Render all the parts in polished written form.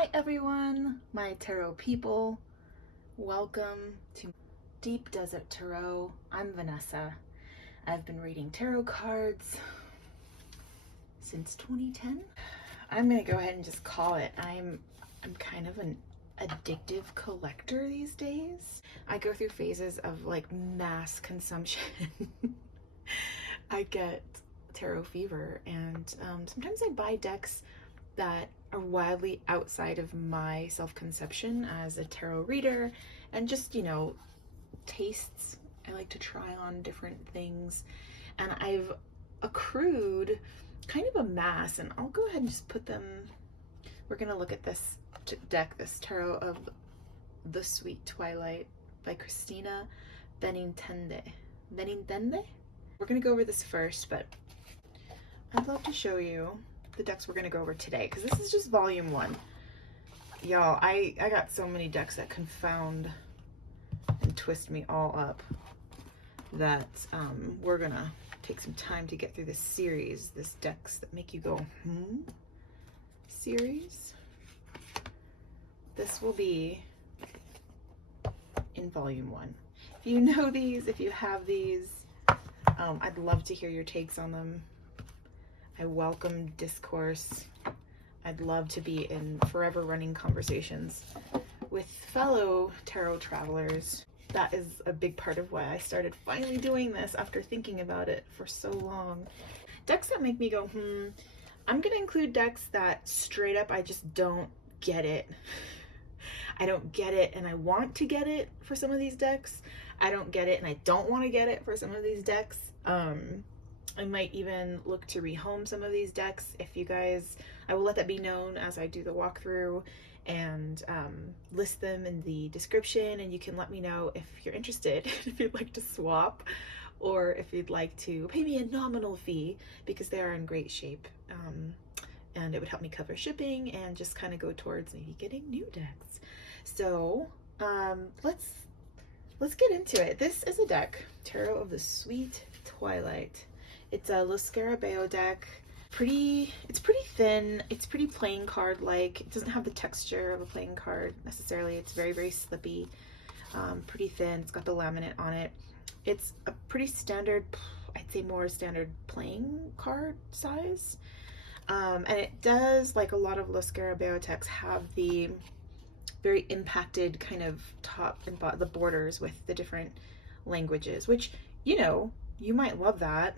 Hi everyone, my tarot people. Welcome to Deep Desert Tarot. I'm Vanessa. I've been reading tarot cards since 2010. I'm gonna go ahead and just call it. I'm kind of an addictive collector these days. I go through phases of like mass consumption. I get tarot fever, and sometimes I buy decks that are wildly outside of my self-conception as a tarot reader, and just, you know, tastes. I like to try on different things, and I've accrued kind of a mass, and I'll go ahead and just put them. We're gonna look at this deck, this Tarot of the Sweet Twilight by Christina Benintende. We're gonna go over this first, but I'd love to show you the decks we're gonna go over today, because this is just volume 1. Y'all, I got so many decks that confound and twist me all up that we're gonna take some time to get through this series, this decks that make you go series. This will be in volume 1. If you know these, if you have these, I'd love to hear your takes on them. I welcome discourse. I'd love to be in forever running conversations with fellow tarot travelers. That is a big part of why I started finally doing this after thinking about it for so long. Decks that make me go, I'm gonna include decks that straight up I just don't get it. I don't get it and I want to get it for some of these decks. I don't get it and I don't want to get it for some of these decks. I might even look to rehome some of these decks. If you guys, I will let that be known as I do the walkthrough and list them in the description, and you can let me know if you're interested, if you'd like to swap, or if you'd like to pay me a nominal fee, because they are in great shape, and it would help me cover shipping and just kind of go towards maybe getting new decks. So let's get into it. This is a deck, Tarot of the Sweet Twilight. It's a Lo Scarabeo deck. It's pretty thin. It's pretty playing card like. It doesn't have the texture of a playing card necessarily. It's very, very slippy, pretty thin. It's got the laminate on it. It's a pretty standard, I'd say more standard playing card size. And it does, like a lot of Lo Scarabeo decks, have the very impacted kind of top and bottom, the borders with the different languages, which, you know, you might love that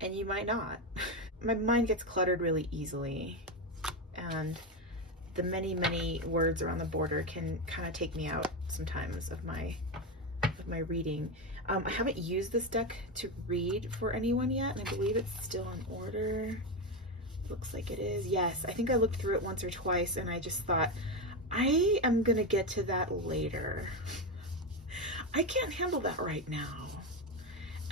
and you might not. My mind gets cluttered really easily, and the many words around the border can kind of take me out sometimes of my reading. I haven't used this deck to read for anyone yet, and I believe it's still in order. Looks like it is. Yes, I think I looked through it once or twice and I just thought, I am gonna get to that later. I can't handle that right now.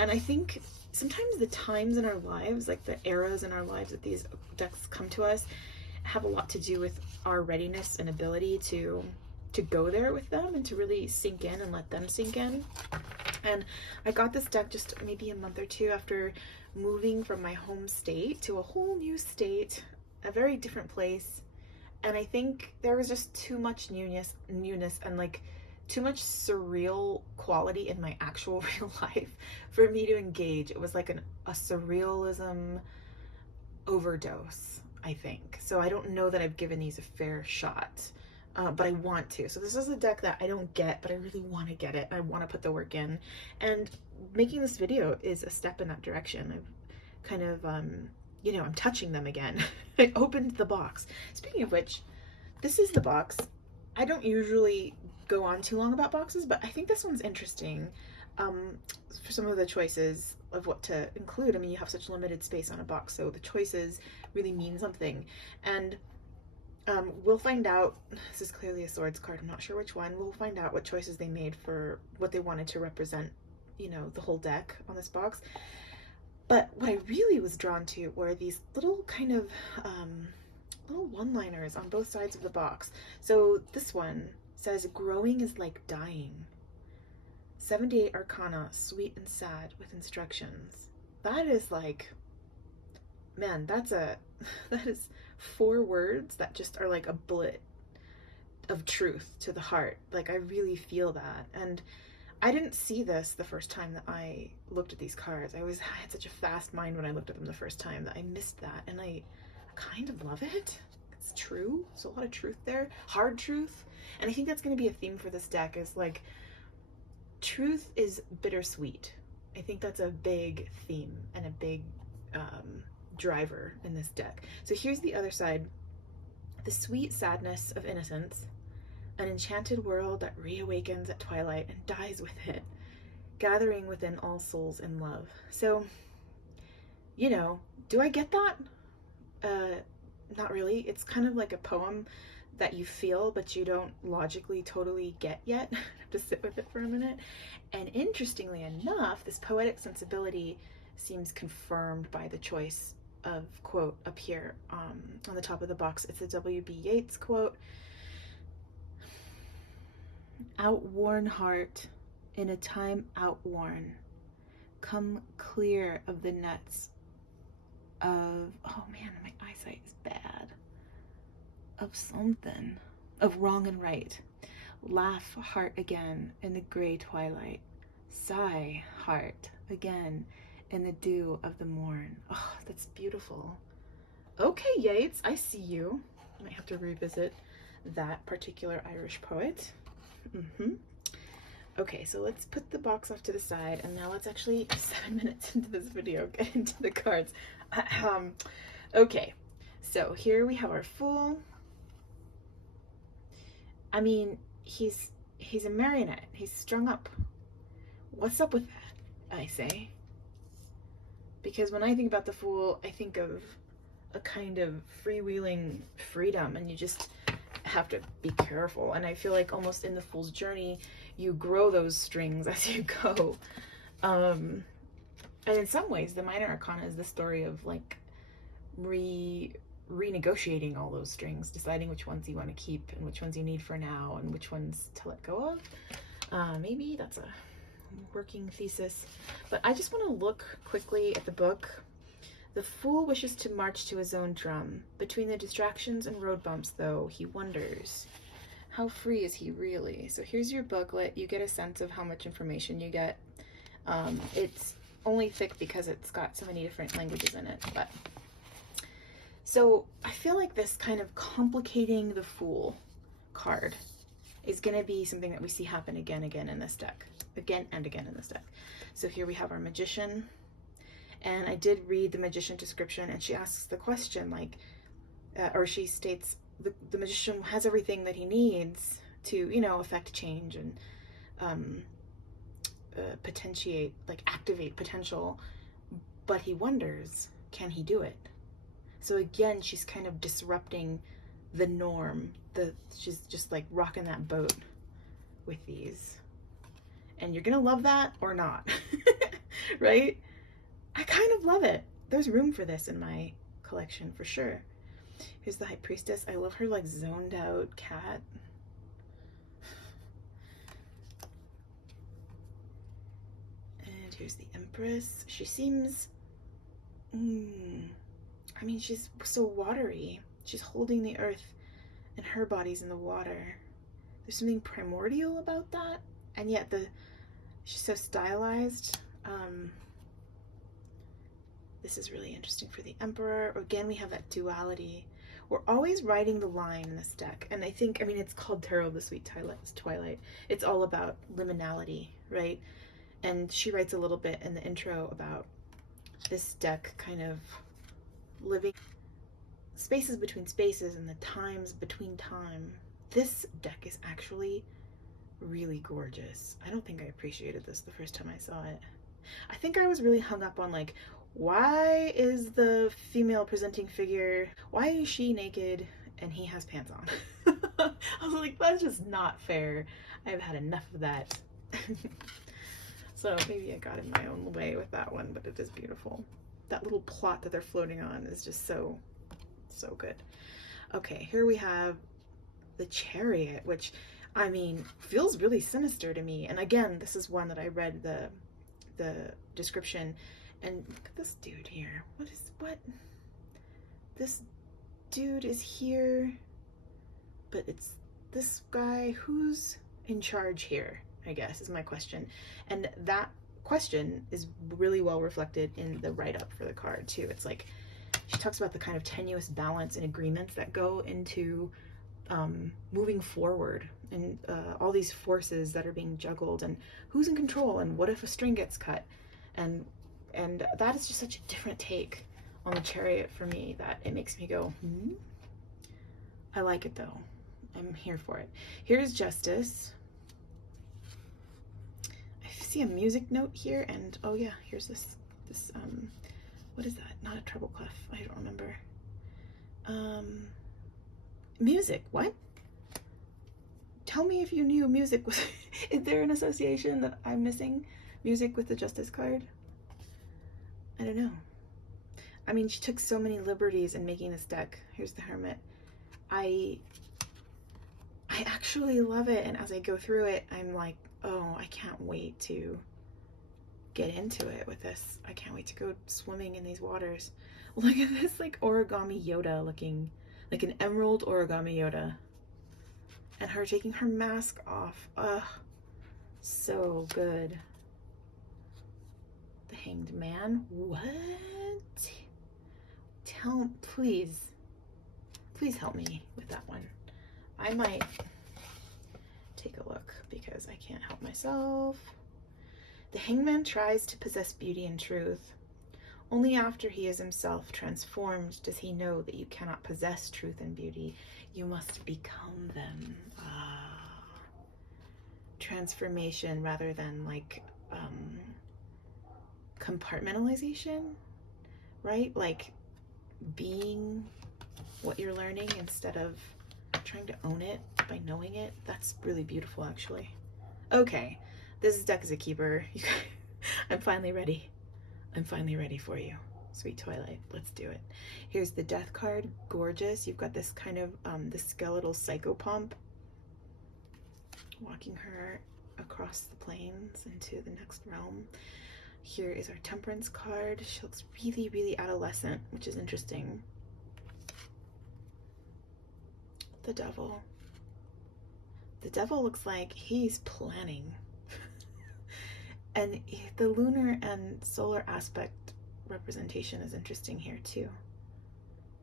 And I think sometimes the times in our lives, like the eras in our lives that these decks come to us, have a lot to do with our readiness and ability to go there with them and to really sink in and let them sink in. And I got this deck just maybe a month or two after moving from my home state to a whole new state, a very different place. And I think there was just too much newness and like too much surreal quality in my actual real life for me to engage. It was like a surrealism overdose, I think. So I don't know that I've given these a fair shot, but I want to. So this is a deck that I don't get, but I really want to get it. I want to put the work in, and making this video is a step in that direction. I've kind of, you know, I'm touching them again. I opened the box. Speaking of which, this is the box. I don't usually go on too long about boxes, but I think this one's interesting for some of the choices of what to include. I mean, you have such limited space on a box, so the choices really mean something. And we'll find out. This is clearly a swords card. I'm not sure which one. We'll find out what choices they made for what they wanted to represent, you know, the whole deck on this box. But what I really was drawn to were these little kind of little one-liners on both sides of the box. So this one says, "Growing is like dying. 78 Arcana, sweet and sad, with instructions." That is like, man, that is 4 words that just are like a bullet of truth to the heart. Like, I really feel that. And I didn't see this the first time that I looked at these cards. I had such a fast mind when I looked at them the first time that I missed that, and I kind of love it. It's true. There's a lot of truth there, hard truth. And I think that's going to be a theme for this deck, is like, truth is bittersweet. I think that's a big theme and a big driver in this deck. So here's the other side. The sweet sadness of innocence, an enchanted world that reawakens at twilight and dies with it, gathering within all souls in love. So, you know, do I get that? Not really. It's kind of like a poem that you feel, but you don't logically totally get yet. I have to sit with it for a minute. And interestingly enough, this poetic sensibility seems confirmed by the choice of quote up here on the top of the box. It's a W.B. Yeats quote. Outworn heart, in a time outworn, come clear of the nets of, oh man, my eyesight is bad, of something, of wrong and right. Laugh, heart, again in the gray twilight. Sigh, heart, again in the dew of the morn. Oh, that's beautiful. Okay, Yeats, I see you. I might have to revisit that particular Irish poet. Okay, so let's put the box off to the side, and now let's actually, 7 minutes into this video, get into the cards. Okay, so here we have our Fool. I mean, he's a marionette. He's strung up. What's up with that, I say? Because when I think about the Fool, I think of a kind of freewheeling freedom, and you just have to be careful. And I feel like almost in the Fool's journey, you grow those strings as you go. And in some ways, the Minor Arcana is the story of like renegotiating all those strings, deciding which ones you want to keep and which ones you need for now and which ones to let go of. Maybe that's a working thesis. But I just want to look quickly at the book. The Fool wishes to march to his own drum. Between the distractions and road bumps, though, he wonders, how free is he really? So here's your booklet. You get a sense of how much information you get. It's only thick because it's got so many different languages in it. But so I feel like this kind of complicating the Fool card is going to be something that we see happen again in this deck. Again and again in this deck. So here we have our Magician. And I did read the Magician description, and she asks the question, like, or she states the Magician has everything that he needs to, you know, affect change and potentiate, like activate potential, but he wonders, can he do it? So again, she's kind of disrupting the norm. She's just like rocking that boat with these. And you're gonna love that or not, right? I kind of love it. There's room for this in my collection for sure. Here's the High Priestess. I love her like zoned out cat. And here's the Empress. She seems, I mean, she's so watery. She's holding the earth and her body's in the water. There's something primordial about that. And yet she's so stylized. This is really interesting for the Emperor. Again, we have that duality. We're always riding the line in this deck. And I think, I mean, it's called Tarot of the Sweet Twilight. It's all about liminality, right? And she writes a little bit in the intro about this deck kind of living spaces between spaces and the times between time. This deck is actually really gorgeous. I don't think I appreciated this the first time I saw it. I think I was really hung up on like, why is the female presenting figure, why is she naked and he has pants on? I was like, that's just not fair. I've had enough of that. So maybe I got in my own way with that one, but it is beautiful. That little plot that they're floating on is just so good. Okay, here we have the Chariot, which, I mean, feels really sinister to me. And again, this is one that I read the description, and look at this dude here. This dude is here, but it's this guy. Who's in charge here, I guess, is my question. And that question is really well reflected in the write-up for the card too. It's like she talks about the kind of tenuous balance and agreements that go into moving forward, and all these forces that are being juggled, and who's in control, and what if a string gets cut, and that is just such a different take on the Chariot for me that it makes me go, I like it though. I'm here for it. Here's Justice. I see a music note here, and oh yeah, here's this what is that? Not a treble clef. I don't remember. Music. What? Tell me if you knew music was. Is there an association that I'm missing? Music with the Justice card? I don't know. I mean, she took so many liberties in making this deck. Here's the Hermit. I actually love it, and as I go through it, I'm like, oh, I can't wait to get into it with this. I can't wait to go swimming in these waters. Look at this, like, origami Yoda looking, like an emerald origami Yoda. And her taking her mask off. Ugh, so good. The Hanged Man. What? Please help me with that one. I might take a look because I can't help myself. The Hangman tries to possess beauty and truth. Only after he is himself transformed does he know that you cannot possess truth and beauty. You must become them. Transformation rather than like compartmentalization, right? Like being what you're learning instead of trying to own it by knowing it. That's really beautiful, actually. Okay, this deck is a keeper. I'm finally ready. I'm finally ready for you. Sweet Twilight, let's do it. Here's the Death card, gorgeous. You've got this kind of, the skeletal psychopomp walking her across the plains into the next realm. Here is our Temperance card. She looks really, really adolescent, which is interesting. The Devil. The Devil looks like he's planning. And the lunar and solar aspect representation is interesting here too.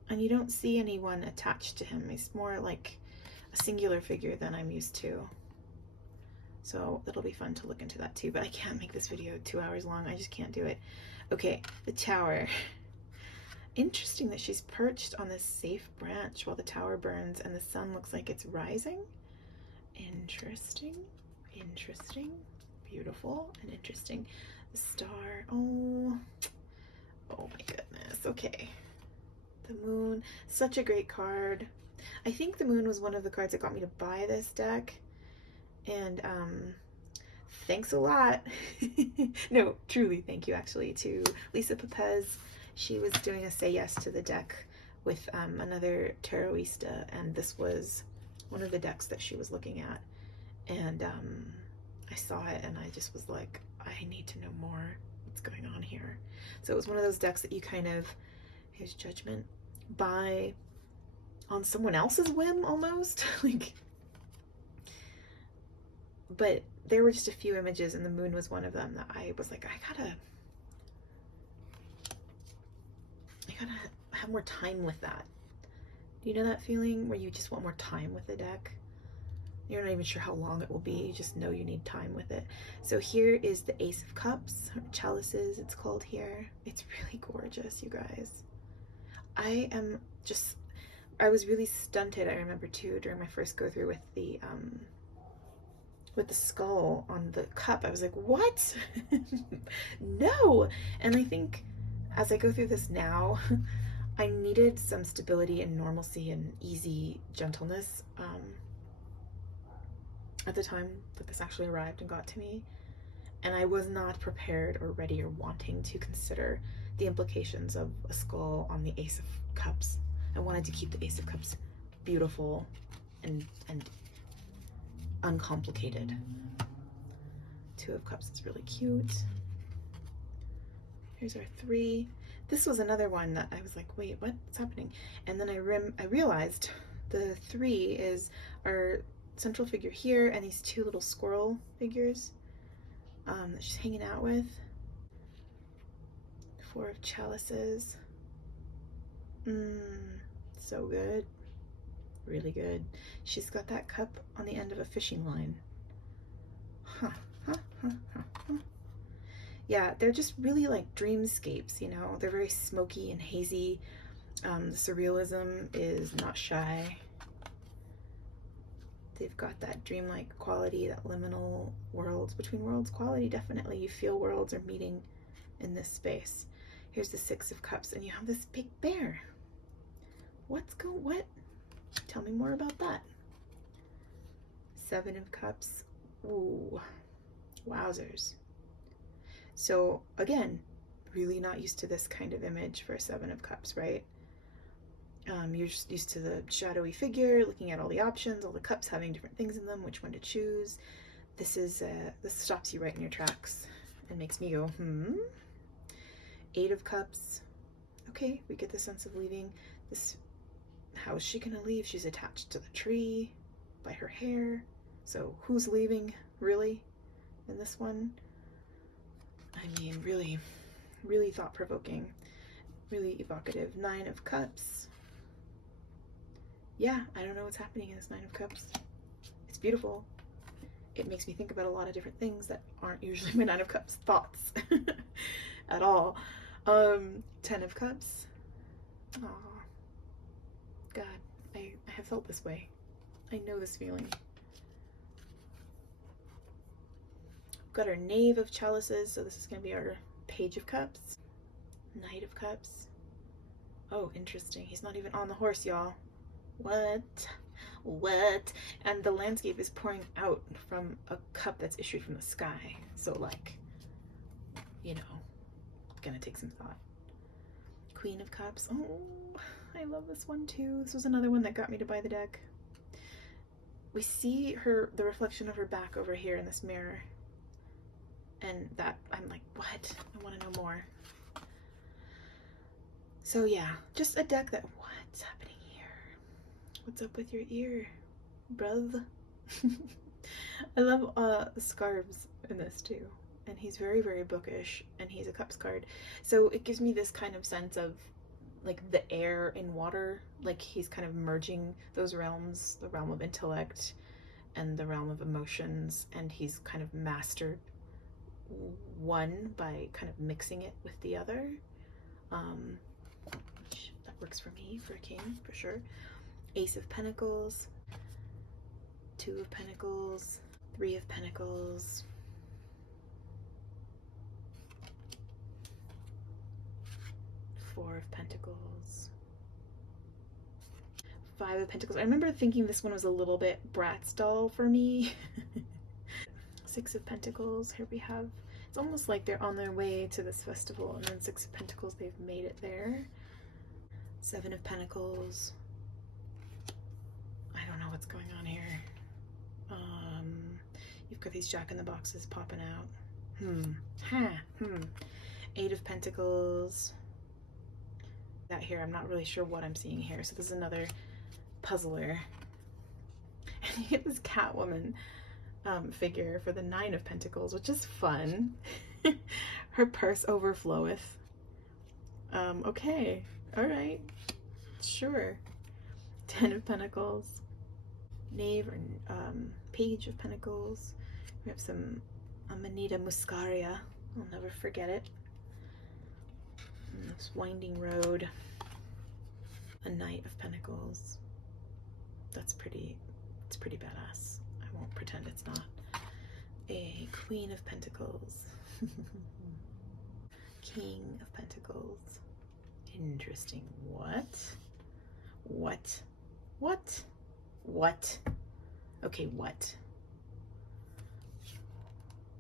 And you don't see anyone attached to him. He's more like a singular figure than I'm used to. So it'll be fun to look into that too, but I can't make this video 2 hours long. I just can't do it. Okay, the Tower. Interesting that she's perched on this safe branch while the tower burns and the sun looks like it's rising. Interesting. Interesting. Beautiful and interesting. The Star. Oh my goodness. Okay. The Moon. Such a great card. I think the Moon was one of the cards that got me to buy this deck. And thanks a lot. No, truly thank you actually to Lisa Pepez. She was doing a say yes to the deck with another tarotista, and this was one of the decks that she was looking at. And I saw it and I just was like, I need to know more. What's going on here? So it was one of those decks that you kind of, here's Judgment, buy on someone else's whim almost. Like, but there were just a few images, and the Moon was one of them that I was like, I gotta have more time with that. Do you know that feeling where you just want more time with the deck? You're not even sure how long it will be, you just know you need time with it. So here is the Ace of Cups, or Chalices it's called here. It's really gorgeous, you guys. I was really stunted, I remember too, during my first go through with the skull on the cup. I was like, what? No. And I think as I go through this now, I needed some stability and normalcy and easy gentleness at the time that this actually arrived and got to me. And I was not prepared or ready or wanting to consider the implications of a skull on the Ace of Cups. I wanted to keep the Ace of Cups beautiful and uncomplicated. Two of Cups is really cute. Here's our 3. This was another one that I was like, wait, what's happening? And then I realized the 3 is our central figure here, and these 2 little squirrel figures that she's hanging out with. 4 of chalices. So good. Really good. She's got that cup on the end of a fishing line. Yeah, they're just really like dreamscapes, you know? They're very smoky and hazy. The surrealism is not shy. They've got that dreamlike quality, that liminal worlds between worlds quality. Definitely, you feel worlds are meeting in this space. Here's the 6 of Cups, and you have this big bear. What? Tell me more about that. 7 of Cups. Ooh, wowzers. So again, really not used to this kind of image for a 7 of Cups, right? You're just used to the shadowy figure, looking at all the options, all the cups having different things in them, which one to choose. This stops you right in your tracks and makes me go, 8 of Cups. Okay, we get the sense of leaving. How is she gonna leave? She's attached to the tree by her hair. So who's leaving, really, in this one? I mean, really, really thought-provoking, really evocative. 9 of Cups. Yeah, I don't know what's happening in this 9 of Cups. It's beautiful. It makes me think about a lot of different things that aren't usually my 9 of Cups thoughts at all. 10 of Cups. Aw. God, I have felt this way. I know this feeling. We've got our Knave of Chalices, so this is going to be our Page of Cups. Knight of Cups. Oh, interesting. He's not even on the horse, y'all. What? And the landscape is pouring out from a cup that's issued from the sky. So, like, you know, gonna take some thought. Queen of Cups. Oh, I love this one too. This was another one that got me to buy the deck. We see the reflection of her back over here in this mirror. And that, I'm like, what? I want to know more. So yeah, just a deck that, what's happening here? What's up with your ear, bruv? I love the scarves in this too. And he's very, very bookish, and he's a Cups card. So it gives me this kind of sense of like the air in water, like he's kind of merging those realms, the realm of intellect and the realm of emotions, and he's kind of mastered one by kind of mixing it with the other. That works for me, for a king, for sure. Ace of Pentacles, 2 of Pentacles, 3 of Pentacles, 4 of Pentacles, 5 of Pentacles. I remember thinking this one was a little bit Bratz doll for me. 6 of Pentacles. Here we have, it's almost like they're on their way to this festival, and then 6 of Pentacles, they've made it there. 7 of Pentacles. I don't know what's going on here. You've got these jack-in-the-boxes popping out. 8 of Pentacles. That here, I'm not really sure what I'm seeing here. So this is another puzzler. And you get this Catwoman figure for the 9 of Pentacles, which is fun. Her purse overfloweth. Okay, all right, sure. 10 of Pentacles, Knave or Page of Pentacles. We have some Amanita muscaria. I'll never forget it. And this winding road. A Knight of Pentacles. It's pretty badass. I won't pretend it's not. A Queen of Pentacles. King of Pentacles. Interesting. What? Okay, what?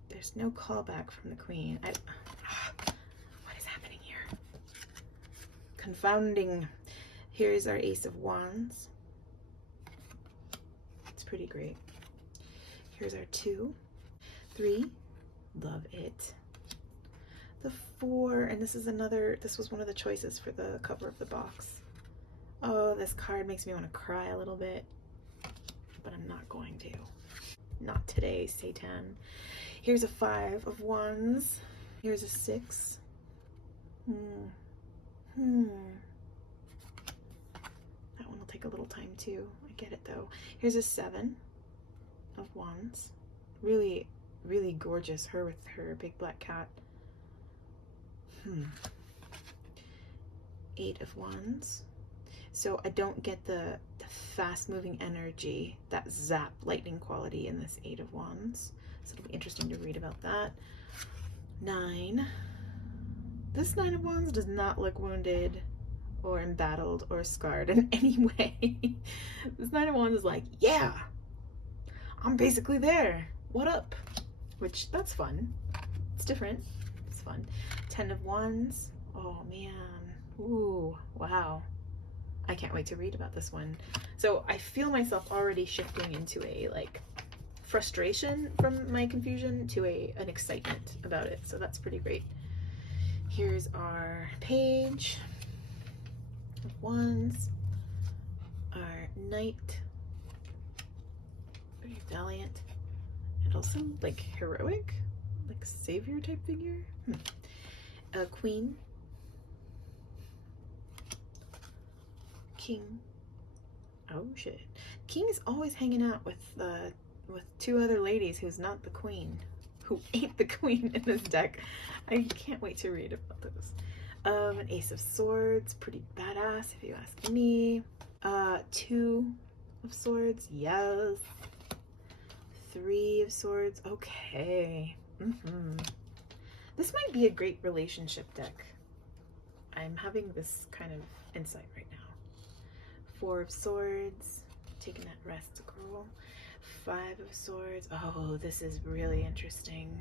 There's no callback from the Queen. What is happening here? Confounding. Here's our Ace of Wands. It's pretty great. Here's our 2, 3. Love it. The 4, and this was one of the choices for the cover of the box. Oh, this card makes me want to cry a little bit, but I'm not going to. Not today, Satan. Here's a 5 of Wands. Here's a 6. That one will take a little time too. I get it though. Here's a 7 of Wands. Really, really gorgeous. Her with her big black cat. 8 of Wands. So I don't get the fast moving energy, that zap lightning quality in this 8 of Wands. So it'll be interesting to read about that. 9. This 9 of Wands does not look wounded or embattled or scarred in any way. This 9 of Wands is like, yeah, I'm basically there. What up? Which, that's fun. It's different. It's fun. 10 of Wands. Oh man. Ooh, wow. I can't wait to read about this one. So I feel myself already shifting into a like frustration from my confusion to an excitement about it. So that's pretty great. Here's our page of Wands, our Knight, very valiant, and also like heroic, like savior type figure. A Queen, King. Oh shit. King is always hanging out with 2 other ladies who's not the queen. Who ain't the queen in this deck. I can't wait to read about this. An Ace of Swords, pretty badass if you ask me. 2 of Swords, yes. 3 of Swords, okay. This might be a great relationship deck. I'm having this kind of insight right now. 4 of Swords, taking that rest, girl. 5 of Swords. Oh, this is really interesting.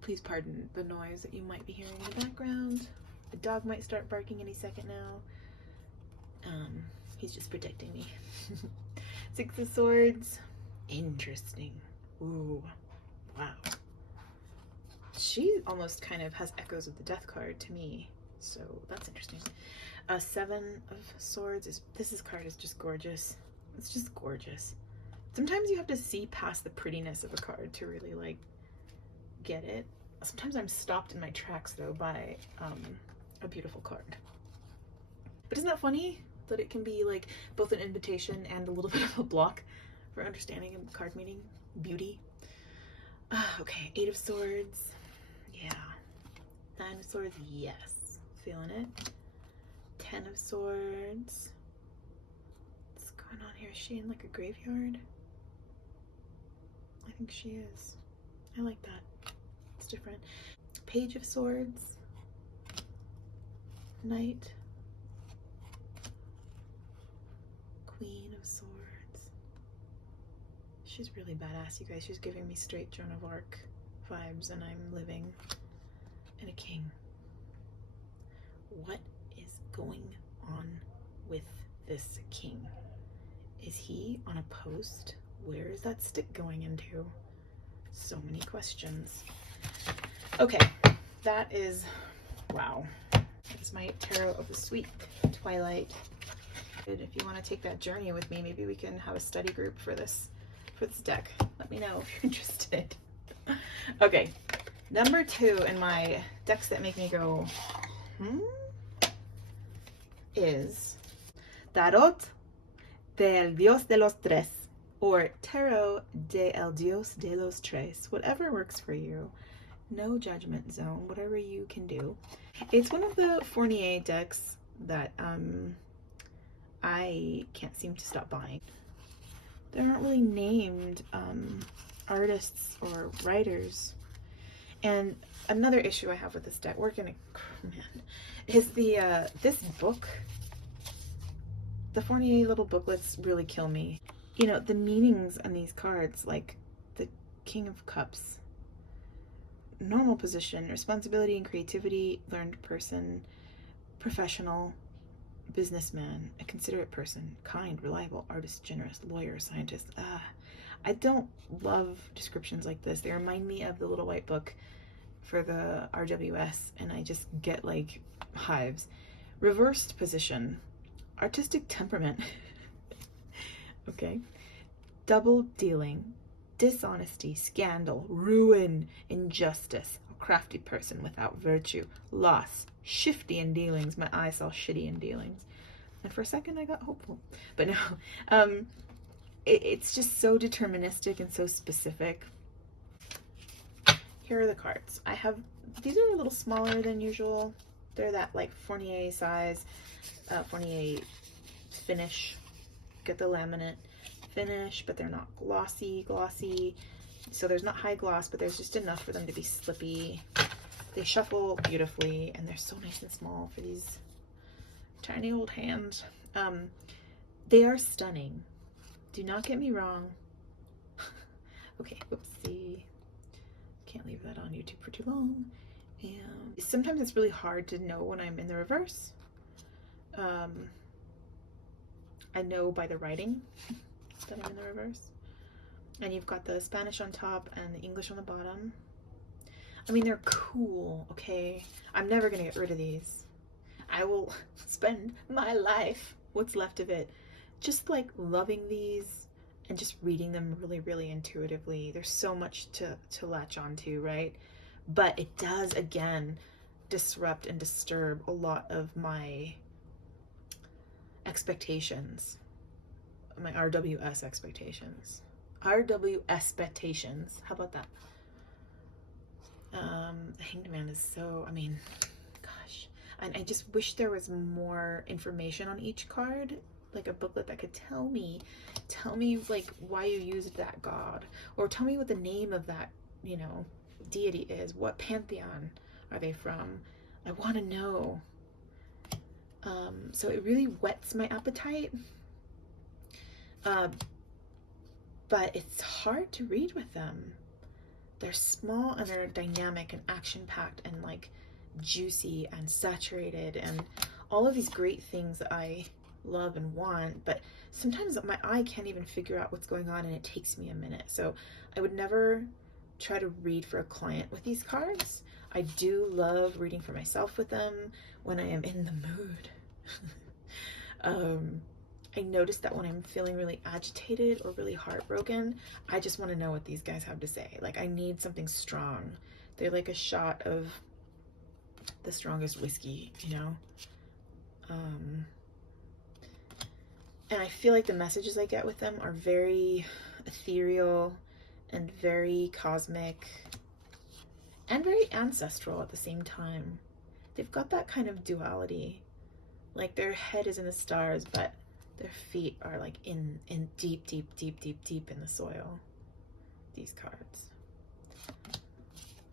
Please pardon the noise that you might be hearing in the background. The dog might start barking any second now. He's just protecting me. 6 of Swords. Interesting. Ooh, wow. She almost kind of has echoes of the Death card to me, so that's interesting. 7 of Swords. This card is just gorgeous. It's just gorgeous. Sometimes you have to see past the prettiness of a card to really like get it. Sometimes I'm stopped in my tracks though by a beautiful card. But isn't that funny that it can be like both an invitation and a little bit of a block for understanding a card meaning? Beauty. Okay, 8 of Swords. Yeah. 9 of Swords. Yes. Feeling it. 10 of Swords. What's going on here? Is she in like a graveyard? I think she is. I like that. It's different. Page of Swords. Knight. Queen of Swords. She's really badass, you guys. She's giving me straight Joan of Arc vibes, and I'm living in a king. What is going on with this king? Is he on a post? Where is that stick going into? So many questions. Okay, that is, wow. That's my Tarot of the Sweet Twilight. If you want to take that journey with me, maybe we can have a study group for this deck. Let me know if you're interested. Okay, number 2 in my decks that make me go, is Tarot del Dios de los Tres, or Tarot de el Dios de los Tres. Whatever works for you. No judgment zone, whatever you can do. It's one of the Fournier decks that I can't seem to stop buying. There aren't really named artists or writers. And another issue I have with this deck, is this book. The Fournier little booklets really kill me. You know, the meanings on these cards, like the King of Cups, normal position, responsibility and creativity, learned person, professional, businessman, a considerate person, kind, reliable, artist, generous, lawyer, scientist. I don't love descriptions like this. They remind me of the Little White Book for the RWS, and I just get like hives. Reversed position, artistic temperament. Okay. Double dealing, dishonesty, scandal, ruin, injustice, a crafty person without virtue, loss, shifty in dealings. My eyes saw shitty in dealings. And for a second I got hopeful. But no, it's just so deterministic and so specific. Here are the cards. I have, these are a little smaller than usual. They're that like Fournier size, Fournier finish. Get the laminate finish, but they're not glossy. So there's not high gloss, but there's just enough for them to be slippy. They shuffle beautifully, and they're so nice and small for these tiny old hands. They are stunning. Do not get me wrong. Okay, whoopsie. Can't leave that on YouTube for too long. And sometimes it's really hard to know when I'm in the reverse. I know by the writing that I'm in the reverse. And you've got the Spanish on top and the English on the bottom. I mean, they're cool, okay? I'm never gonna get rid of these. I will spend my life, what's left of it, just like loving these and just reading them really, really intuitively. There's so much to latch onto, right? But it does, again, disrupt and disturb a lot of my expectations, my RWS expectations. RW expectations. How about that? The Hanged Man is so, I mean, gosh. And I just wish there was more information on each card, like a booklet that could tell me like why you used that god, or tell me what the name of that, you know, deity is. What pantheon are they from? I want to know. So it really whets my appetite. But it's hard to read with them. They're small and they're dynamic and action-packed and like juicy and saturated and all of these great things that I love and want, but sometimes my eye can't even figure out what's going on and it takes me a minute. So I would never try to read for a client with these cards. I do love reading for myself with them when I am in the mood. I noticed that when I'm feeling really agitated or really heartbroken, I just want to know what these guys have to say. Like, I need something strong. They're like a shot of the strongest whiskey, you know? And I feel like the messages I get with them are very ethereal and very cosmic and very ancestral at the same time. They've got that kind of duality. Like, their head is in the stars, but their feet are like in deep in the soil. These cards.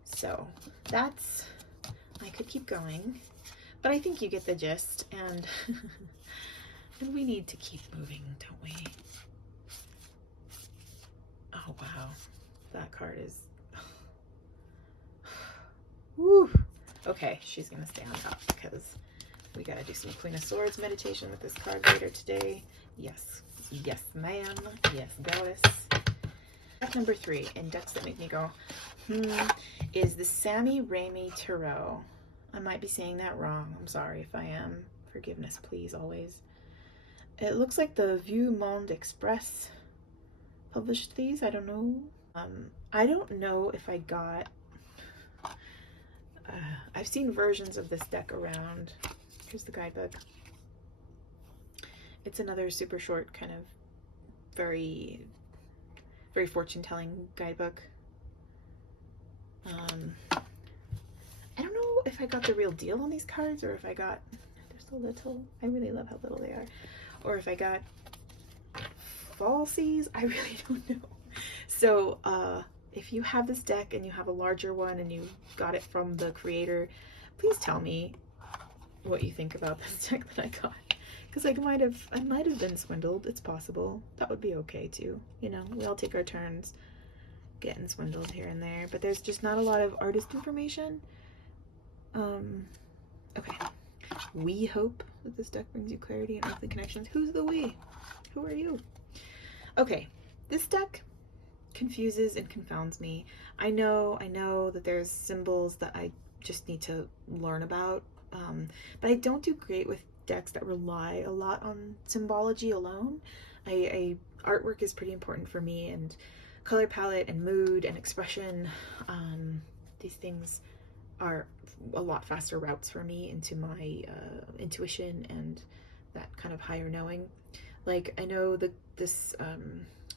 So that's, I could keep going, but I think you get the gist, and and we need to keep moving, don't we? Oh wow, that card is woo. Okay, she's gonna stay on top because we gotta do some Queen of Swords meditation with this card later today. Yes, yes ma'am, yes goddess. Deck number 3 in decks that make me go is the Samiramay Tarot. I might be saying that wrong. I'm sorry if I am. Forgiveness, please, always. It looks like the Vieux Monde Express published these. I don't know. I don't know if I got... I've seen versions of this deck around. Here's the guidebook. It's another super short, kind of very fortune-telling guidebook. I don't know if I got the real deal on these cards, or if I got, they're so little, I really love how little they are, or if I got falsies, I really don't know. So if you have this deck and you have a larger one and you got it from the creator, please tell me what you think about this deck that I got, because I might have been swindled. It's possible. That would be okay too, you know. We all take our turns getting swindled here and there, but there's just not a lot of artist information. Okay, we hope that this deck brings you clarity and earthly connections. Who's the we? Who are you? Okay, this deck confuses and confounds me. I know that there's symbols that I just need to learn about, but I don't do great with decks that rely a lot on symbology alone. Artwork is pretty important for me, and color palette and mood and expression. These things are a lot faster routes for me into my intuition and that kind of higher knowing. Like, I know this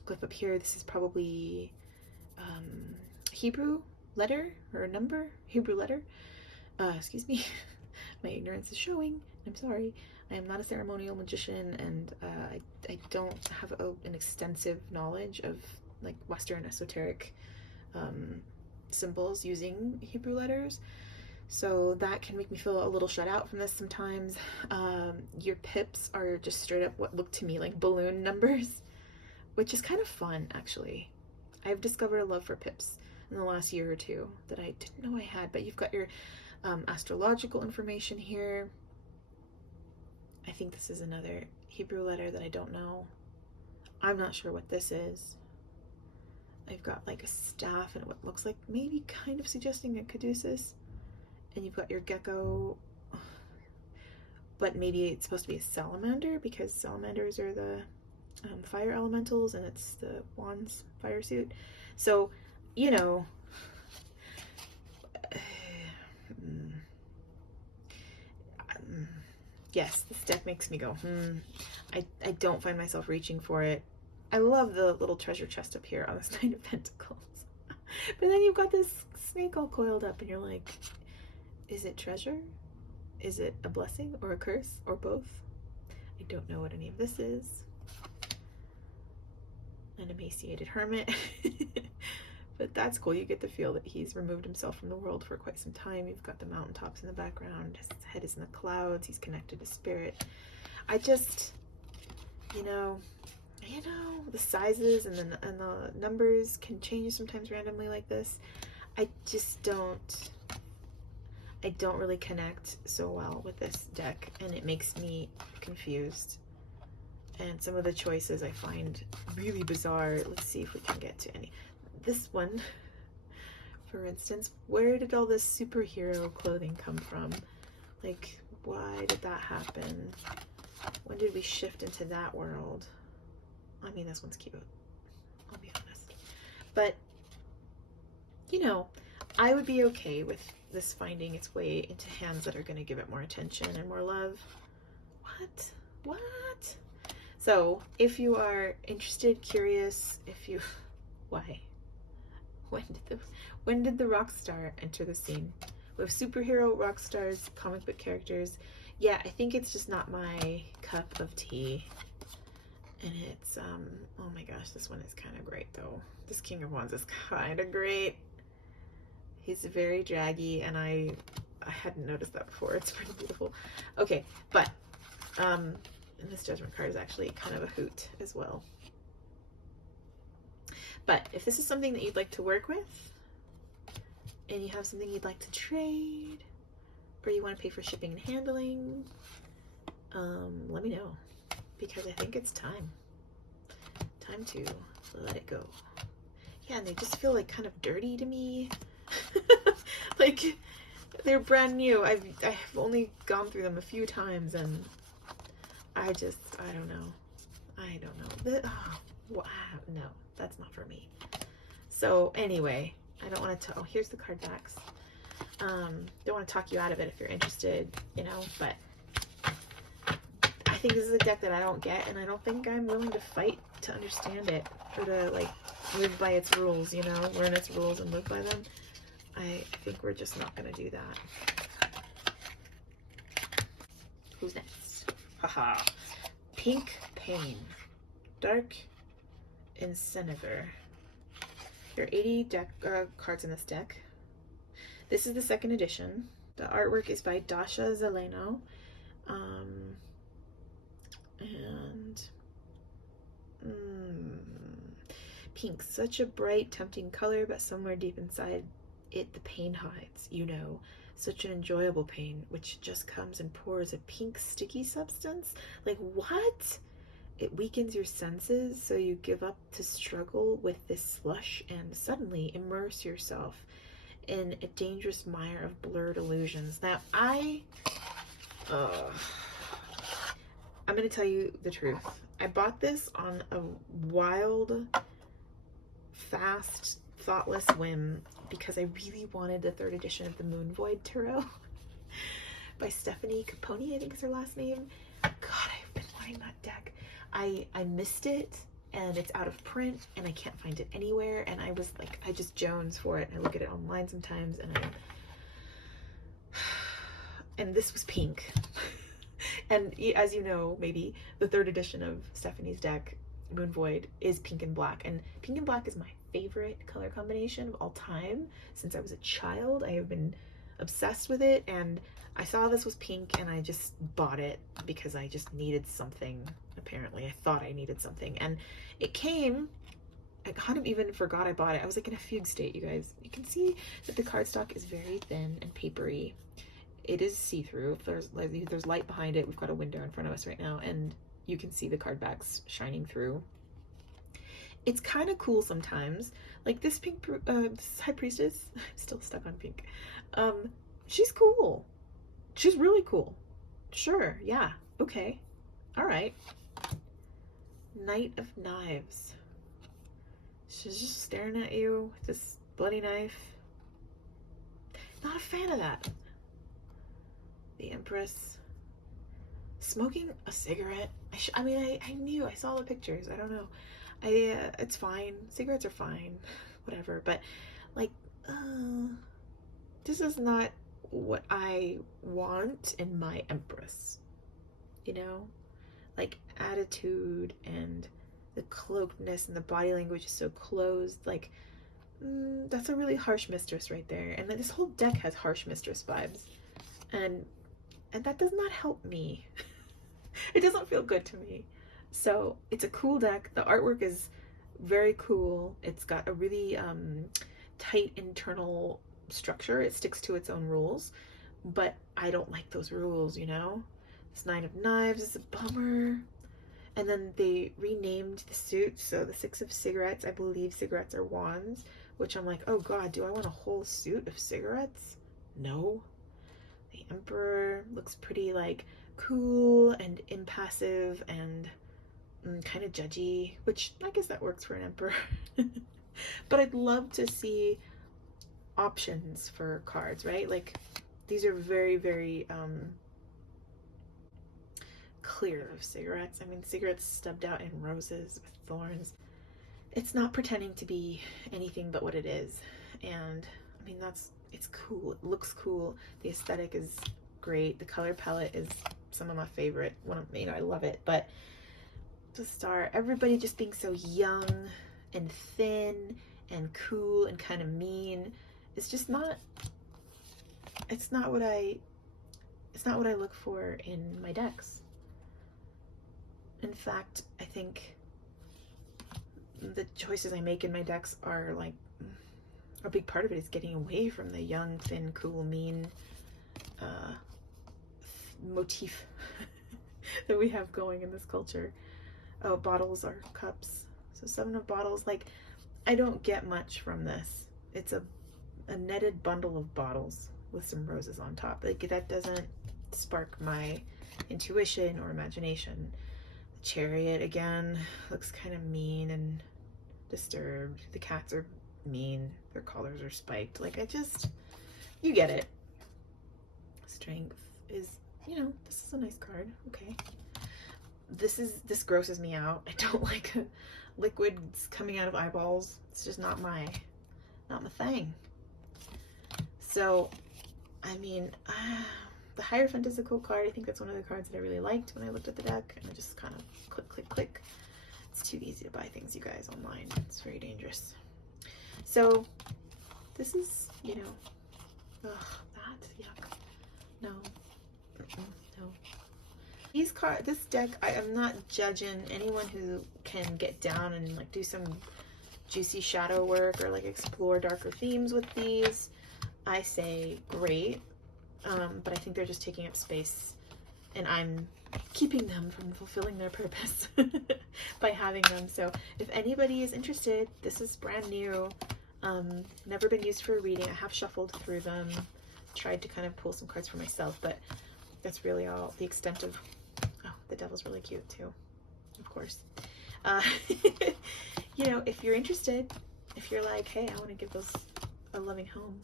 glyph up here, this is probably Hebrew letter or number, Hebrew letter. Excuse me, my ignorance is showing. I'm sorry. I am not a ceremonial magician, and I don't have an extensive knowledge of like Western esoteric symbols using Hebrew letters. So that can make me feel a little shut out from this sometimes. Your pips are just straight up what look to me like balloon numbers, which is kind of fun, actually. I've discovered a love for pips in the last year or two that I didn't know I had, but you've got your astrological information here. I think this is another Hebrew letter that I don't know. I'm not sure what this is. I've got like a staff and what looks like maybe kind of suggesting a caduceus. And you've got your gecko, but maybe it's supposed to be a salamander because salamanders are the fire elementals, and it's the wand's fire suit. So, you know, yes, this deck makes me go, I don't find myself reaching for it. I love the little treasure chest up here on this Knight of Pentacles. But then you've got this snake all coiled up, and you're like, is it treasure? Is it a blessing or a curse or both? I don't know what any of this is. An emaciated hermit. But that's cool. You get the feel that he's removed himself from the world for quite some time. You've got the mountaintops in the background. His head is in the clouds. He's connected to spirit. I just, you know, the sizes and the numbers can change sometimes randomly like this. I just don't really connect so well with this deck, and it makes me confused. And some of the choices I find really bizarre. Let's see if we can get to any. This one, for instance, where did all this superhero clothing come from? Like, why did that happen? When did we shift into that world? I mean, this one's cute, I'll be honest. But, you know, I would be okay with this finding its way into hands that are going to give it more attention and more love. What? So, if you are interested, curious, why? When did the rock star enter the scene? We have superhero, rock stars, comic book characters. Yeah, I think it's just not my cup of tea. And it's, oh my gosh, this one is kind of great though. This King of Wands is kind of great. He's very draggy, and I hadn't noticed that before. It's pretty beautiful. Okay, but, and this Judgment card is actually kind of a hoot as well. But if this is something that you'd like to work with, and you have something you'd like to trade, or you want to pay for shipping and handling, let me know, because I think it's time to let it go. Yeah, and they just feel like kind of dirty to me. Like, they're brand new. I've only gone through them a few times, and I don't know. No, that's not for me. So anyway, I don't want to, here's the card backs. Don't want to talk you out of it if you're interested, you know, but I think this is a deck that I don't get, and I don't think I'm willing to fight to understand it, or to, like, live by its rules, you know, learn its rules and live by them. I think we're just not going to do that. Who's next? Haha. Pink Pain. Dark Inceniver. There are 80 cards in this deck. This is the second edition. The artwork is by Dasha Zeleno. Pink, such a bright, tempting color, but somewhere deep inside it, the pain hides, you know. Such an enjoyable pain, which just comes and pours a pink, sticky substance. Like, what? It weakens your senses, so you give up to struggle with this slush and suddenly immerse yourself in a dangerous mire of blurred illusions. Now, I'm going to tell you the truth. I bought this on a wild, fast, thoughtless whim because I really wanted the 3rd edition of the Moon Void Tarot by Stephanie Caponi, I think is her last name. God, I've been wanting that deck. I missed it, and it's out of print, and I can't find it anywhere, and I was like, I just jones for it. I look at it online sometimes, and this was pink. And as you know, maybe the 3rd edition of Stephanie's deck, Moon Void, is pink and black, and pink and black is my favorite color combination of all time. Since I was a child, I have been obsessed with it, and I saw this was pink and I just bought it because I just needed something. Apparently I thought I needed something, and it came. I kind of even forgot I bought it. I was like in a fugue state, you guys. You can see that the cardstock is very thin and papery. It is see-through. There's light behind it. We've got a window in front of us right now, and you can see the card backs shining through. It's kind of cool sometimes. Like this pink, this High Priestess, I'm still stuck on pink. She's cool. She's really cool. Sure, yeah, okay, all right. Knight of Knives. She's just staring at you with this bloody knife. Not a fan of that. The Empress. Smoking a cigarette. I mean, I knew, I saw the pictures. I don't know. It's fine. Cigarettes are fine. Whatever. But, like, this is not what I want in my Empress. You know? Like, attitude and the cloakedness and the body language is so closed. Like, that's a really harsh mistress right there. And then this whole deck has harsh mistress vibes. And that does not help me. It doesn't feel good to me. So it's a cool deck. The artwork is very cool. It's got a really tight internal structure. It sticks to its own rules, but I don't like those rules, you know? This Nine of Knives is a bummer. And then they renamed the suit. So the 6 of Cigarettes, I believe cigarettes are wands, which I'm like, oh God, do I want a whole suit of cigarettes? No. The Emperor looks pretty like cool and impassive and kind of judgy, which I guess that works for an Emperor. But I'd love to see options for cards, right? Like these are very, very clear of cigarettes. I mean, cigarettes stubbed out in roses with thorns. It's not pretending to be anything but what it is. And I mean, it's cool. It looks cool. The aesthetic is great. The color palette is some of my favorite. I love it. But the Star, everybody just being so young and thin and cool and kind of mean. It's just not, it's not what I look for in my decks. In fact, I think the choices I make in my decks are like, a big part of it is getting away from the young, thin, cool, mean motif that we have going in this culture. Oh, bottles are cups. So 7 of bottles. Like, I don't get much from this. It's a netted bundle of bottles with some roses on top. Like, that doesn't spark my intuition or imagination. The Chariot, again, looks kind of mean and disturbed. The cats are mean. Their collars are spiked. Like, you get it. Strength is, this is a nice card. Okay. This grosses me out. I don't like liquids coming out of eyeballs. It's just not my thing. So, I mean, the Hierophant is a cool card. I think that's one of the cards that I really liked when I looked at the deck, and I just kind of click, click, click. It's too easy to buy things, you guys, online. It's very dangerous. So, this is, that, yuck. No. No. This deck, I am not judging anyone who can get down and like do some juicy shadow work or like explore darker themes with these. I say great, but I think they're just taking up space and I'm keeping them from fulfilling their purpose by having them. So if anybody is interested, this is brand new, never been used for a reading. I have shuffled through them, tried to kind of pull some cards for myself, but that's really all the extent of. Oh, the devil's really cute too, of course. You know, if you're interested, if you're like, hey, I want to give those a loving home,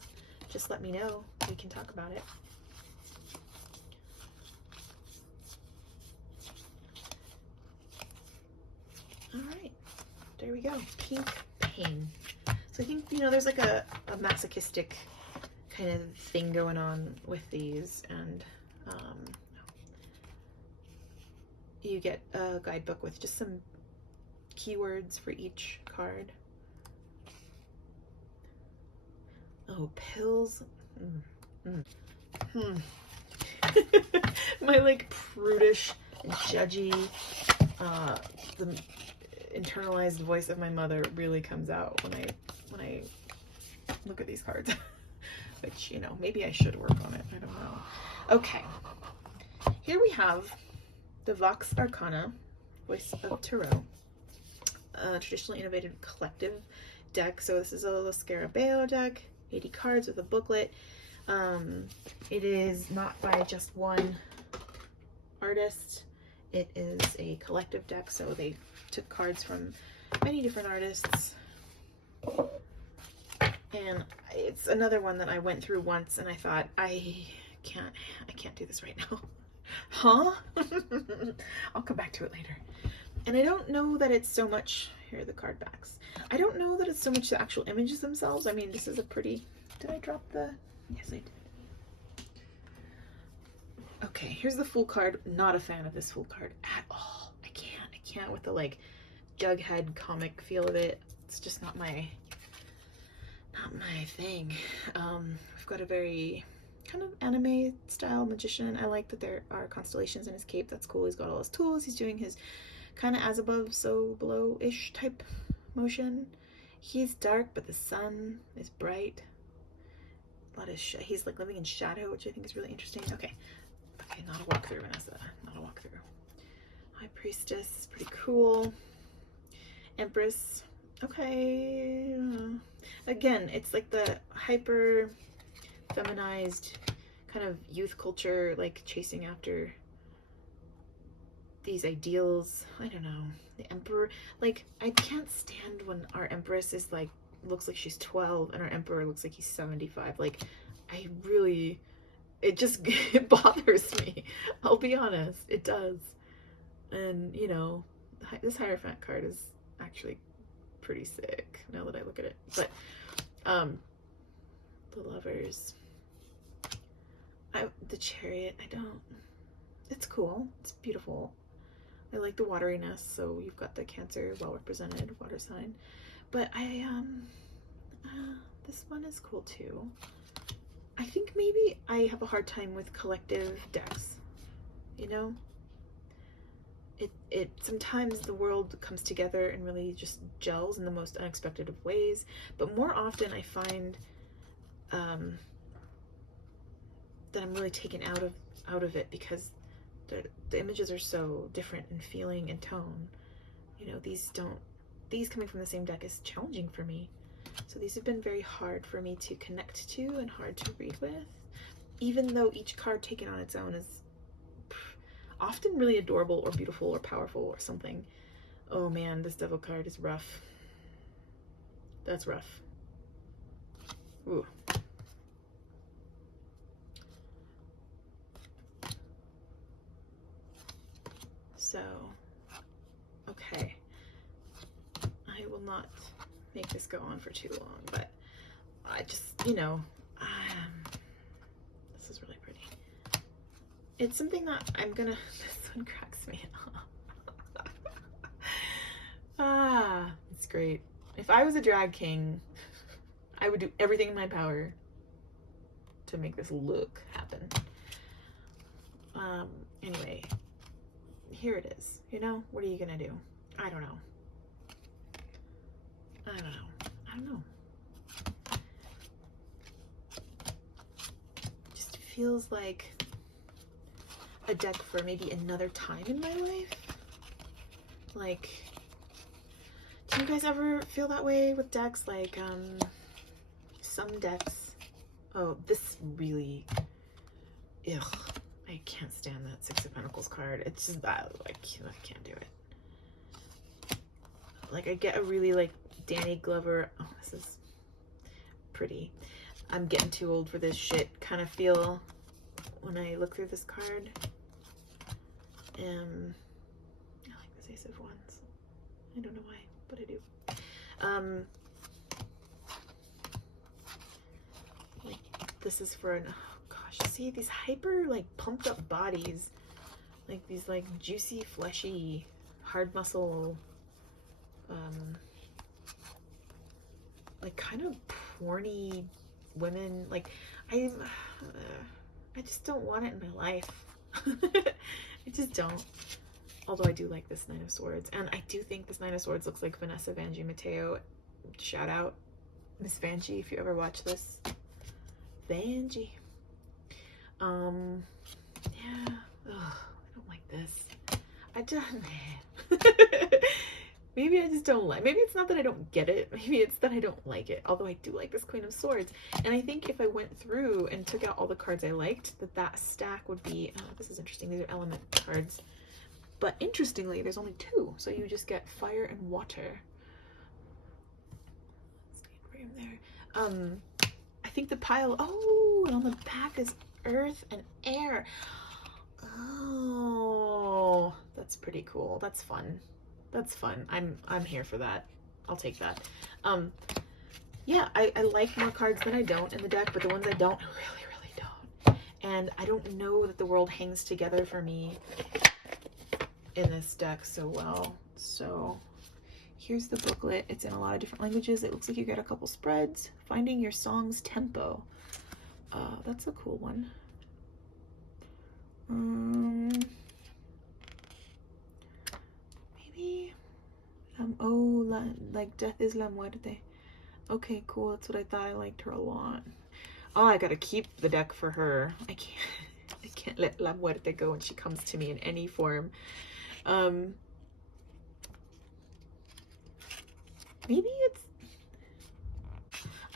just let me know. We can talk about it. All right, there we go. Pink pain. So I think, you know, there's like a masochistic kind of thing going on with these, and you get a guidebook with just some keywords for each card. Oh, pills. My like prudish and judgy, the internalized voice of my mother really comes out when I look at these cards. Which, you know, maybe I should work on it. I don't know. Okay, here we have the Vox Arcana, Voice of Tarot, a traditionally innovative collective deck. So this is a Scarabeo deck, 80 cards with a booklet. It is not by just one artist. It is a collective deck, so they took cards from many different artists. And it's another one that I went through once and I thought, I can't do this right now. Huh? I'll come back to it later. And I don't know that it's so much, here are the card backs. I don't know that it's so much the actual images themselves. I mean, this is a pretty, did I drop the, yes I did. Okay, here's the full card. Not a fan of this full card at all. I can't with the like Jughead comic feel of it. It's just not my thing. We've got a very kind of anime style magician. I like that there are constellations in his cape. That's cool. He's got all his tools. He's doing his kind of as above, so below-ish type motion. He's dark, but the sun is bright. A lot of he's like living in shadow, which I think is really interesting. Okay, not a walkthrough, Vanessa. Not a walkthrough. High Priestess, pretty cool. Empress. Okay. Again, it's like the hyper feminized kind of youth culture, like chasing after these ideals. I don't know. The Emperor, like, I can't stand when our Empress is like, looks like she's 12 and our Emperor looks like he's 75. Like, I really, it just it bothers me. I'll be honest, it does. And, you know, this Hierophant card is actually pretty sick now that I look at it. But the Lovers, the Chariot, it's cool, it's beautiful. I like the wateriness, so you've got the Cancer, well represented, water sign. But this one is cool too. I think maybe I have a hard time with collective decks, you know? It sometimes the world comes together and really just gels in the most unexpected of ways, but more often I find that I'm really taken out of it because the images are so different in feeling and tone. You know, these coming from the same deck is challenging for me. So these have been very hard for me to connect to and hard to read with, even though each card taken on its own is often really adorable or beautiful or powerful or something. Oh man, this Devil card is rough. That's rough. Ooh. So, okay. I will not make this go on for too long, but I just, you know, this is really pretty. It's something that I'm gonna, this one cracks me up. It's great. If I was a drag king, I would do everything in my power to make this look happen. Anyway, here it is. You know, what are you gonna do? I don't know. Just feels like, a deck for maybe another time in my life. Like, do you guys ever feel that way with decks? Like, some decks, oh, this really, ugh, I can't stand that Six of Pentacles card. It's just that, like, I can't do it. Like, I get a really, like, Danny Glover, oh, this is pretty. I'm getting too old for this shit kind of feel when I look through this card. I like this Ace of Wands. I don't know why, but I do. Like, this is for an, oh gosh, see these hyper, like, pumped up bodies, like these, like, juicy, fleshy, hard muscle, like, kind of porny women. Like, I just don't want it in my life. I just don't. Although I do like this Nine of Swords, and I do think this Nine of Swords looks like Vanessa Vanjie Mateo. Shout out Miss Vanjie if you ever watch this. Vanjie. Yeah. Ugh, I don't like this. I don't. Maybe I just don't like. Maybe it's not that I don't get it. Maybe it's that I don't like it. Although I do like this Queen of Swords, and I think if I went through and took out all the cards I liked, that stack would be. Oh, this is interesting. These are element cards. But interestingly, there's only two, so you just get fire and water. Let's get there. I think the pile. Oh, and on the back is earth and air. Oh, that's pretty cool. That's fun. That's fun. I'm here for that. I'll take that. Yeah, I like more cards than I don't in the deck, but the ones I don't, I really, really don't. And I don't know that the world hangs together for me in this deck so well. So here's the booklet. It's in a lot of different languages. It looks like you get a couple spreads. Finding your song's tempo. That's a cool one. Maybe like Death is la muerte. Okay, cool. That's what I thought. I liked her a lot. Oh, I gotta keep the deck for her. I can't let la muerte go when she comes to me in any form. Maybe it's,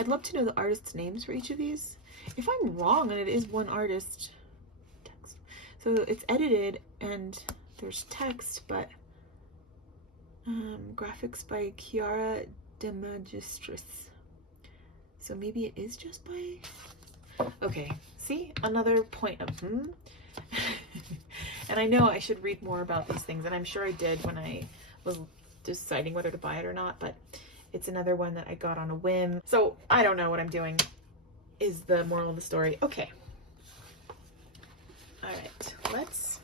I'd love to know the artists' names for each of these. If I'm wrong and it is one artist, text. So it's edited and there's text, but graphics by Chiara De Magistris. So maybe it is just by, okay, see, another point of and I know I should read more about these things, and I'm sure I did when I was deciding whether to buy it or not, but it's another one that I got on a whim. So I don't know what I'm doing is the moral of the story. Okay. All right, let's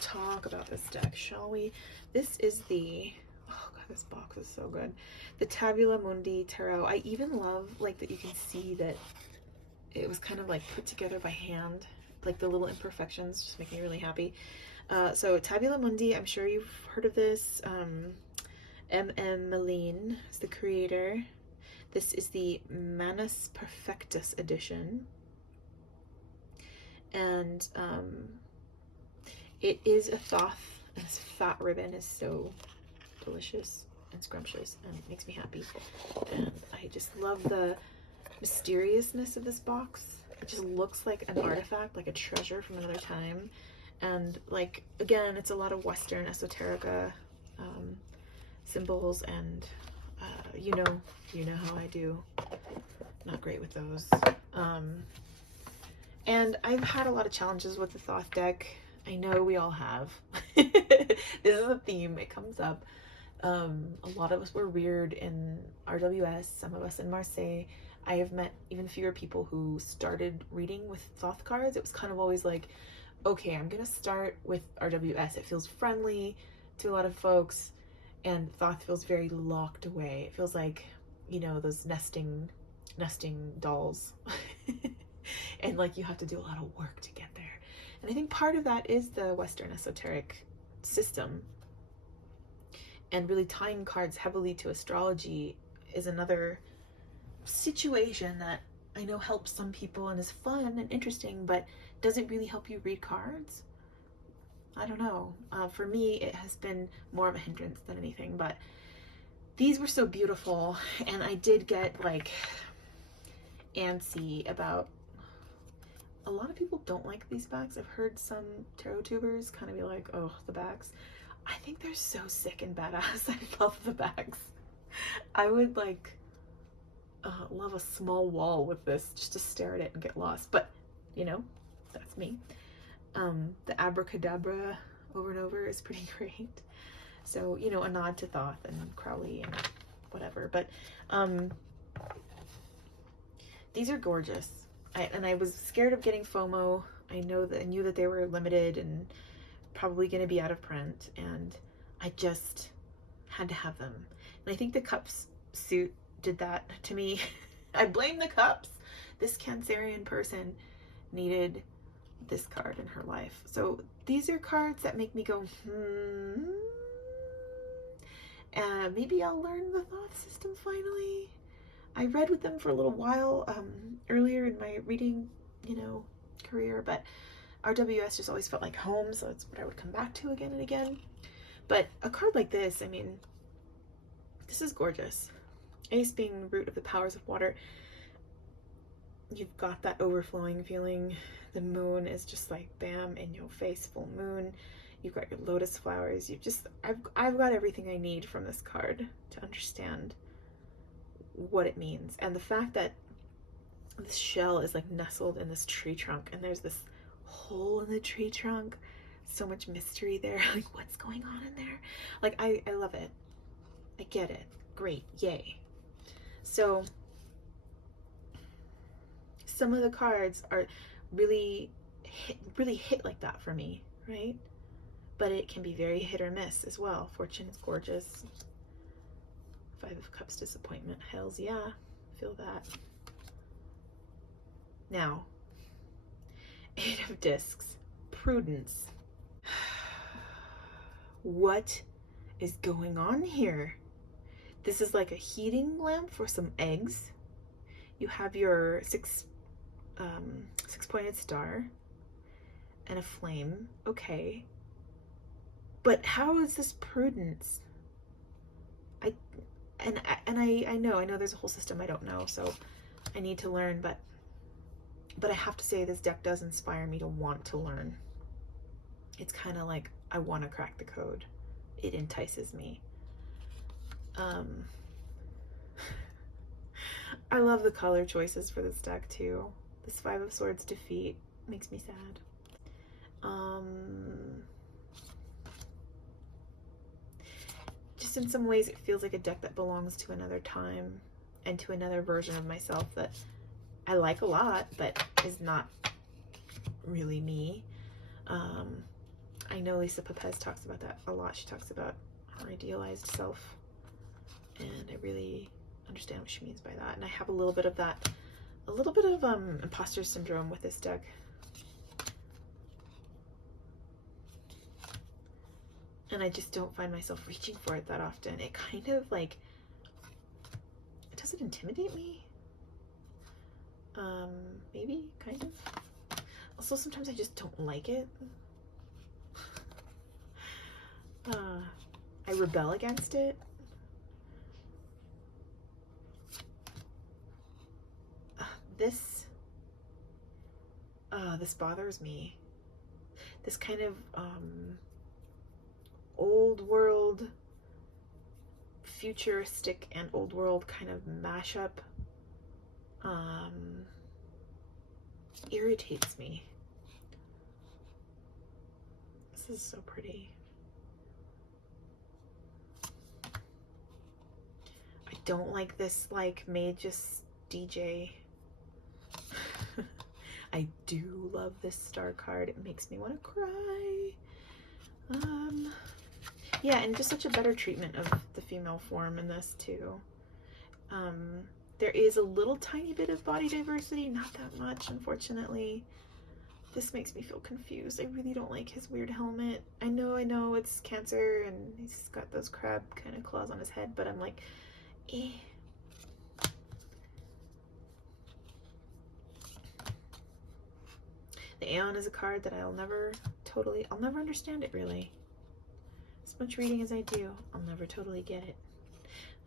talk about this deck, shall we? This is the, oh god, this box is so good. The Tabula Mundi Tarot. I even love, like, that you can see that it was kind of like put together by hand. Like the little imperfections just make me really happy. So Tabula Mundi, I'm sure you've heard of this. M.M. Malene is the creator. This is the Manus Perfectus edition. And it is a thoth. This fat ribbon is so delicious and scrumptious and it makes me happy. And I just love the mysteriousness of this box. It just looks like an artifact, like a treasure from another time. And, like, again, it's a lot of Western esoterica symbols, and you know how I do. Not great with those. And I've had a lot of challenges with the Thoth deck. I know we all have. This is a theme. It comes up. A lot of us were weird in RWS, some of us in Marseille. I have met even fewer people who started reading with Thoth cards. It was kind of always like, okay, I'm gonna start with RWS. It feels friendly to a lot of folks, and Thoth feels very locked away. It feels like, you know, those nesting dolls. And like you have to do a lot of work to get there. And I think part of that is the Western esoteric system. And really tying cards heavily to astrology is another situation that I know helps some people and is fun and interesting, but Does it really help you read cards? I don't know. For me, it has been more of a hindrance than anything, but these were so beautiful, and I did get like antsy about, a lot of people don't like these backs. I've heard some tarot tubers kind of be like, oh, the backs. I think they're so sick and badass. I love the backs. I would like love a small wall with this just to stare at it and get lost, but you know, that's me. The abracadabra over and over is pretty great. So, you know, a nod to Thoth and Crowley and whatever. But these are gorgeous. I was scared of getting FOMO. I knew that they were limited and probably going to be out of print, and I just had to have them. And I think the cups suit did that to me. I blame the cups. This Cancerian person needed this card in her life. So these are cards that make me go, maybe I'll learn the Thoth system finally. I read with them for a little while earlier in my reading, you know, career, but RWS just always felt like home, so it's what I would come back to again and again. But a card like this, I mean, this is gorgeous. Ace being the root of the powers of water. You've got that overflowing feeling. The moon is just like bam in your face, full moon. You've got your lotus flowers. I've got everything I need from this card to understand what it means. And the fact that this shell is like nestled in this tree trunk, and there's this hole in the tree trunk, so much mystery there. Like, what's going on in there? Like, I love it. I get it. Great. Yay. So some of the cards are really hit like that for me, right? But it can be very hit or miss as well. Fortune is gorgeous. Five of Cups, disappointment. Hells yeah, feel that. Now, Eight of Discs, prudence. What is going on here? This is like a heating lamp for some eggs. You have your six-pointed star and a flame. Okay. But how is this prudence? I know there's a whole system I don't know, so I need to learn, but I have to say this deck does inspire me to want to learn. It's kind of like I want to crack the code. It entices me. I love the color choices for this deck too. This Five of Swords, defeat, makes me sad. Just in some ways it feels like a deck that belongs to another time and to another version of myself that I like a lot, but is not really me. I know Lisa Pepez talks about that a lot. She talks about her idealized self, and I really understand what she means by that. And I have a little bit of that, a little bit of imposter syndrome with this deck. And I just don't find myself reaching for it that often. It kind of like, does it intimidate me? Maybe, kind of. Also, sometimes I just don't like it. I rebel against it. This bothers me. This kind of old world, futuristic and old world kind of mashup irritates me. This is so pretty. I don't like this like Magus DJ. I do love this star card. It makes me want to cry. Yeah, and just such a better treatment of the female form in this too. There is a little tiny bit of body diversity, not that much, unfortunately. This makes me feel confused. I really don't like his weird helmet. I know it's Cancer and he's got those crab kind of claws on his head, but I'm like, eh. The Aeon is a card that I'll never understand it really. As much reading as I do, I'll never totally get it.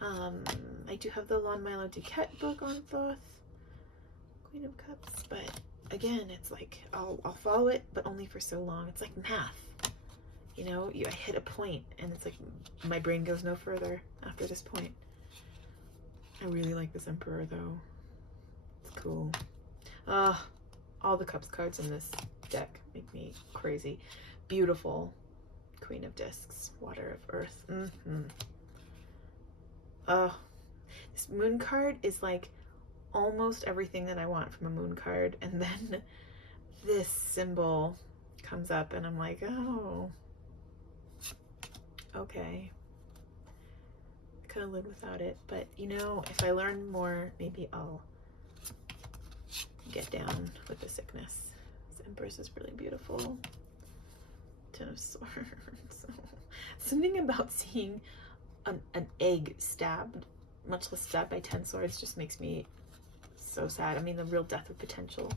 I do have the Lon Milo Duquette book on Thoth, Queen of Cups, but again, it's like I'll follow it, but only for so long. It's like math, you know. I hit a point, and it's like my brain goes no further after this point. I really like this Emperor though. It's cool. All the Cups cards in this deck make me crazy. Beautiful Queen of Discs, Water of Earth. This Moon card is like almost everything that I want from a Moon card, and then this symbol comes up and I'm like, oh, okay. I could have lived without it, but you know, if I learn more, maybe I'll get down with the sickness. This Empress is really beautiful. Ten of Swords. Something about seeing an egg stabbed, much less stabbed by 10 swords, just makes me so sad. I mean, the real death of potential.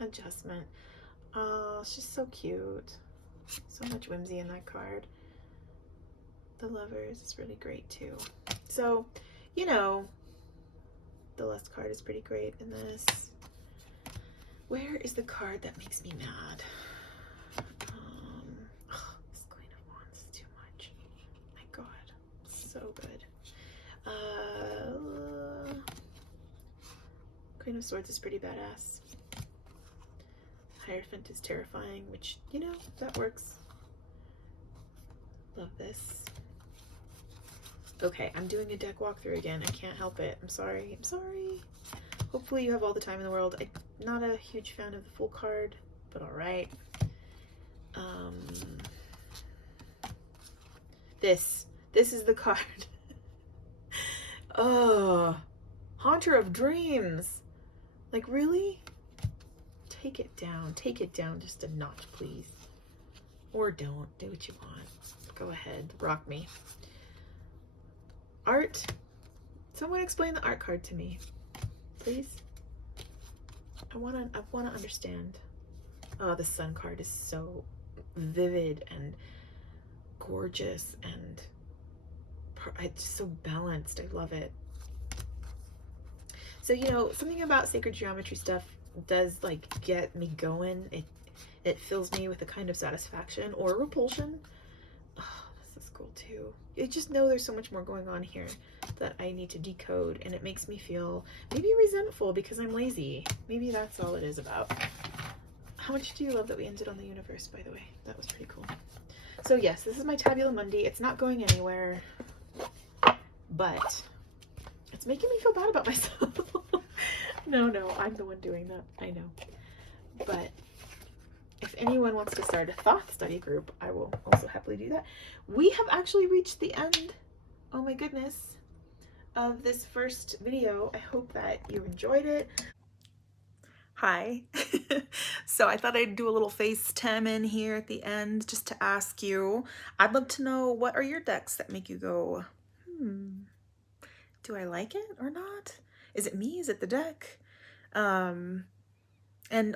Adjustment. Oh, she's so cute. So much whimsy in that card. The Lovers is really great too. So, you know, the Lust card is pretty great in this. Where is the card that makes me mad? This Queen of Wands is too much. My God, so good. Queen of Swords is pretty badass. Hierophant is terrifying, which, you know, that works. Love this. Okay, I'm doing a deck walkthrough again. I can't help it. I'm sorry. I'm sorry. Hopefully you have all the time in the world. I'm not a huge fan of the full card, but all right. This is the card. Oh, Haunter of Dreams. Like, really? Take it down just a notch, please. Or don't. Do what you want. Go ahead, rock me. Art. Someone explain the art card to me, please. I wanna understand. Oh, the Sun card is so vivid and gorgeous, and it's so balanced. I love it. So, you know, something about sacred geometry stuff does like get me going. It fills me with a kind of satisfaction or repulsion. Oh, this is cool too. I just know there's so much more going on here that I need to decode, and it makes me feel maybe resentful because I'm lazy. Maybe that's all it is about. How much do you love that we ended on the universe, by the way? That was pretty cool. So yes, this is my Tabula Mundi. It's not going anywhere, but it's making me feel bad about myself. No, I'm the one doing that. I know. But if anyone wants to start a Thoth study group, I will also happily do that. We have actually reached the end, oh my goodness, of this first video. I hope that you enjoyed it. Hi. So I thought I'd do a little FaceTime in here at the end just to ask you, I'd love to know, what are your decks that make you go, do I like it or not? Is it me? Is it the deck? And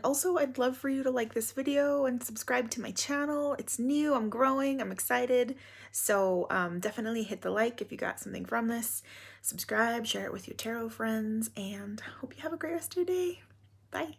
also I'd love for you to like this video and subscribe to my channel. It's new, I'm growing, I'm excited. So definitely hit the like if you got something from this. Subscribe, share it with your tarot friends, and hope you have a great rest of your day. Bye.